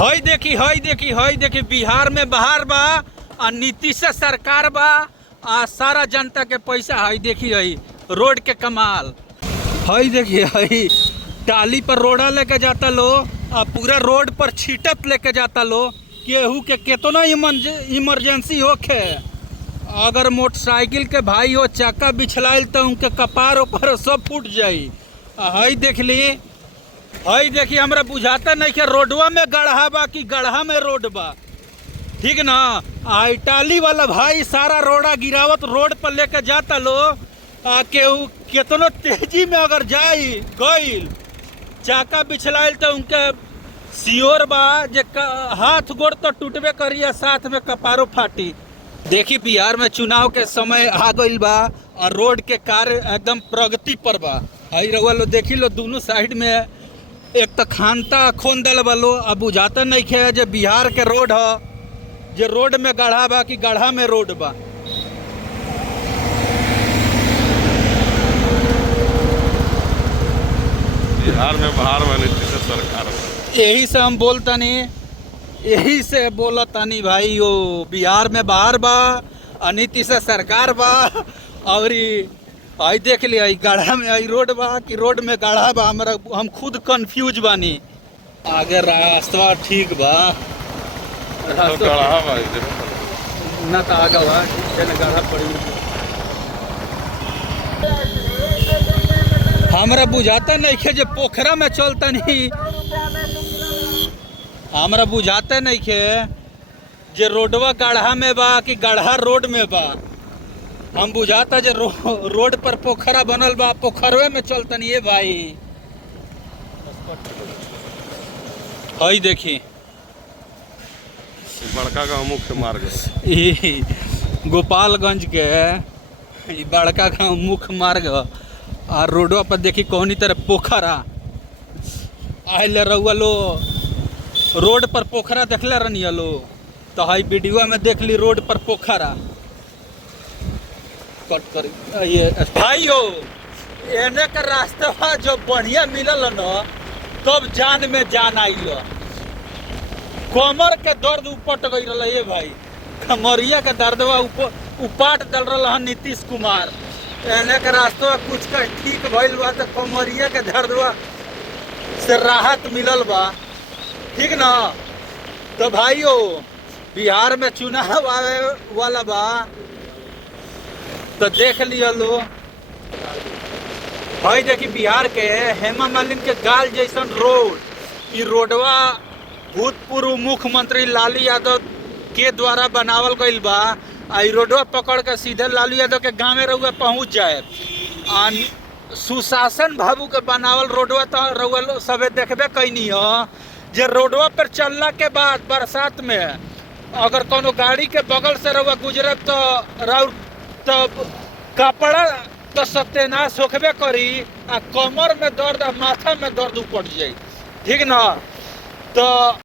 हई देखी बिहार में बहार बा आ नीतीश सरकार बा आ सारा जनता के पैसा हई देखी हई रोड के कमाल हई देखी हई टाली पर रोड़ा लेके जाता लो आ पूरा रोड पर छीटत लेके जाता लो केहू के केतना इमरजेंसी होखे अगर मोटरसाइकिल के भाई हो चक्का बिछलाइल तो उनके कपार ऊपर सब फूट जाई। हई देख ली हई देखी हमरा बुझाता नहीं कि रोडवा में गढ़ा बा कि गढ़ा में रोड बा ठीक ना। आई टाली वाला भाई सारा रोड़ा गिरावत रोड पर लेके जाता लो केहू केतनो तेजी में अगर जाई गईल चाका बिछलाइल तो उनके सियोर बा जे हाथ गोड़ तो टूटबे करिया साथ में कपारो फाटी। देखी बिहार में चुनाव के समय आ गईल बा और रोड के कार्य एकदम प्रगति पर बा। हई रउआ लो देखी लो दोनों साइड में एक तो खानता खोन दल वालो अब बुझाता नहीं खे जे बिहार के रोड ह जे रोड में गढ़ा बा कि गढ़ा में रोड बा। बिहार में बाहर वाले सरकार यही से हम बोलतानी यही से बोलतानी भाई यो बिहार में बाहर बा नीतीश सरकार बा और आई देख लिया गढ़ा में आई रोड बा कि रोड में गढ़ा बा हमरा हम खुद कंफ्यूज बानी। आगे रास्ता ठीक बा ना तो आगे बा गढ़ा पड़ी हमरा बुझाता नहीं खे जे पोखरा में चलता नहीं हमरा बुझाता नहीं खे जे रोडवा गढ़ा में बा कि गढ़ा रोड में बा। हम बुझाता जे रोड पर पोखरा बनल बा पोखरवे में चलता नहीं है भाई। हई देखी बड़का गाँव मुख्य मार्ग गोपालगंज के बड़का गाँव मुख्य मार्ग और रोडवा पर देखी कौनी तरह पोखरा आइल रउआ लो रोड पर पोखरा देखले रहनी लो तो हई वीडियो में देख ली रोड पर पोखरा कट कर ये भाई हो एने का रास्ता जो बढ़िया मिलल न तब जान में जान आई कमर के दर्द उपट गई रहा ये भाई कमरिया के दर्दवा उपाट दल रहा नीतीश कुमार एने के रास्ता कुछ का ठीक भइल बा तो कमरिया के दर्दवा से राहत मिलल बा ठीक ना। तो भाइयों बिहार में चुनाव आवे वाला बा तो देख लिया लो भाई देखी बिहार के हेमा मालिनी के गाल जैसन रोड ई रोडवा भूतपूर्व मुख्यमंत्री लालू यादव के द्वारा बनावल गईल बा। आई रोडवा पकड़ के सीधे लालू यादव के गाँव में रउआ पहुँच जाए सुशासन बाबू के बनावल रोडवा तो रउआ सबे देखबे कैनी हो जे रोडवा पर चलला के बाद बरसात में अगर कोनो गाड़ी के बगल से रउआ गुजरब तो राउर तब कपड़ा तो सत्यानाश होखबे करी आ कमर में दर्द आ माथा में दर्द उपट जाई ठीक ना। तो